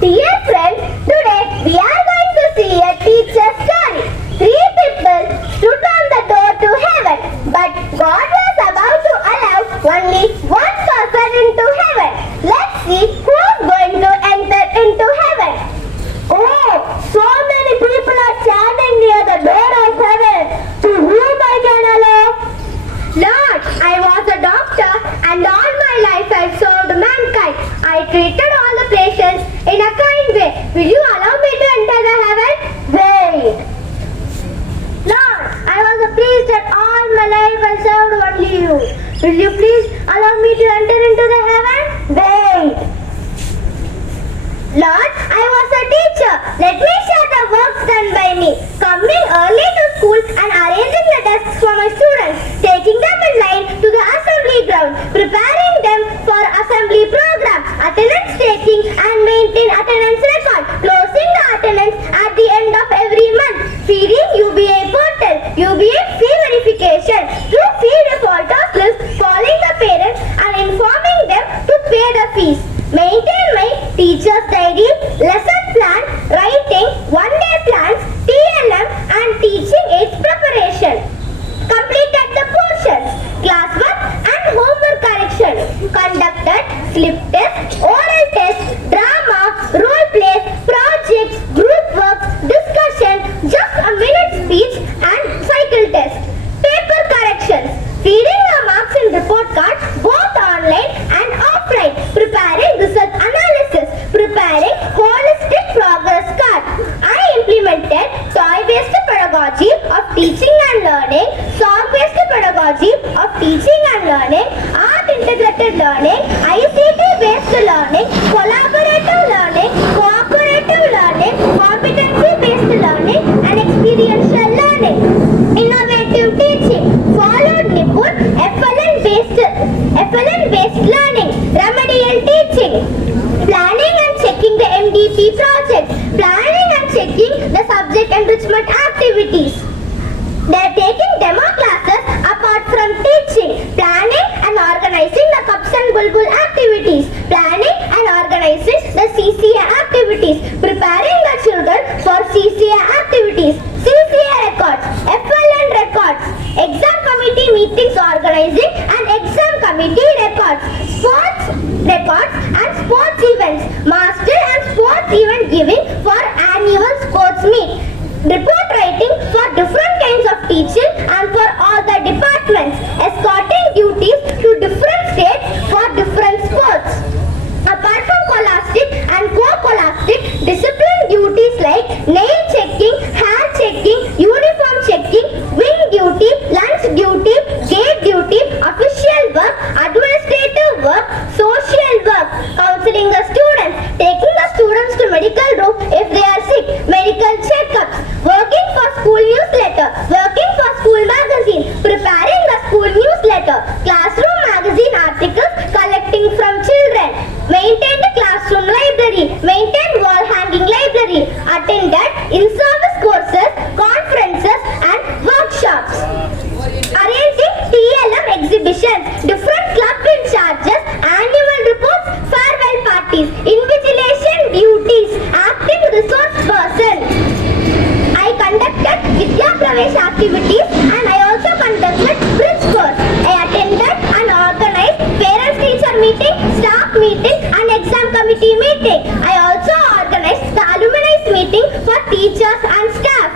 Dear friends, today we are going to see a teacher's story. Three people stood on the door to heaven, but God was about to allow only one person into heaven. Let's see who is going to enter into heaven. Oh, so many people are standing near the door of heaven. To whom I can allow? Lord, I was a doctor and all my life I served mankind. I treated all the patients in a kind way. Will you allow me to enter the heaven? Wait. Lord, I was a priest and all my life I served only you. Will you please allow me to enter into the heaven? Wait. Lord, I was a teacher. Let me share the works done by me. Coming early to school and arranging the desks for my students, taking them in line to the assembly ground, preparing them for assembly program, attendance taking and maintain attendance record, closing the attendance at the end of every month, feeding UBA portal, UBA fee verification, through fee defaulters list, calling the parents and informing them to pay the fees. Maintain my teacher's diary, lesson plan, writing, one-day plans, TLM and teaching aids preparation. Completed the portions, classwork and homework correction. Conducted slip test, oral test, drama, role plays, projects, group work, discussion, just a minute speech and cycle test. Paper corrections, feeding the marks in report cards both online and offline. Preparing result analysis, preparing holistic progress card. I implemented toy-based pedagogy of teaching and learning, song-based pedagogy of teaching and learning, art-integrated learning, ICT-based learning, collaborative learning, cooperative learning, competency-based learning, and experiential learning. Innovative teaching, followed Nipun, FLN-based learning, remedial teaching, planning and checking the MDP projects, planning and checking the subject enrichment activities. They are taking demo classes apart from teaching, planning and organizing the cups and bulbul activities, planning and organizing the CCA activities, preparing the children for CCA activities, CCA records, FLN records, exam committee meetings organizing and exam committee records, sports records and sports events, master and sports event giving for annual sports meet. Report writing for different kinds of teaching and for all the departments. Escorting duties to different states for different sports. Apart from scholastic and co-scholastic, discipline duties like nail checking, hair checking, uniform checking, wing duty, lunch duty, gate duty, official work, administrative work, social work, counseling the students, taking the students to medical room if they are sick, medical checkups, working for school newsletter, working for school magazine, preparing the school newsletter, classroom magazine articles collecting from children, maintain the classroom library, maintain wall hanging library, attended in-service courses, conferences and workshops, arranging TLM exhibitions, different club in charges, annual reports, farewell parties, invigilation duties, acting resource person. I conducted Vidya Pravesh activities and I also conducted bridge course. I attended and organized parents-teacher meeting, staff meeting and exam committee meeting. I also organized the alumni meeting for teachers and staff.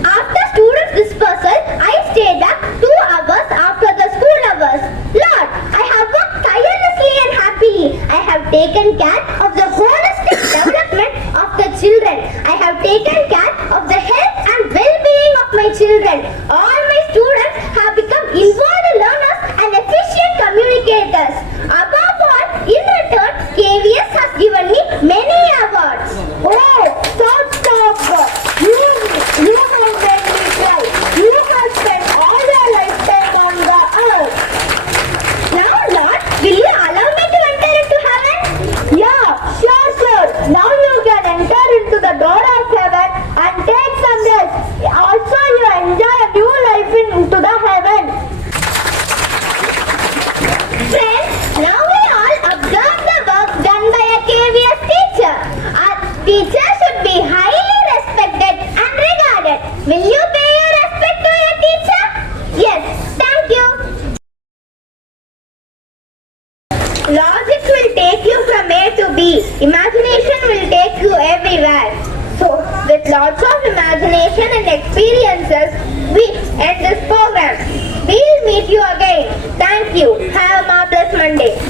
After students' dispersal, I stayed up 2 hours after the school hours. Lord, I have worked tirelessly and happily. I have taken care of the holistic development of the children. I have taken care of the health and well-being of my children. All my students have become involved learners and efficient communicators. Above all, in return, KVS has given me many awards. Oh, stop. You have made me cry. You have spent all your lifetime on the earth. Now, Lord, will you allow me to enter into heaven? Yeah, sure. Now you can enter into the door of heaven and take some rest. Also, you enjoy a new life. Imagination will take you everywhere. So, with lots of imagination and experiences, we end this program. We'll meet you again. Thank you. Have a marvelous Monday.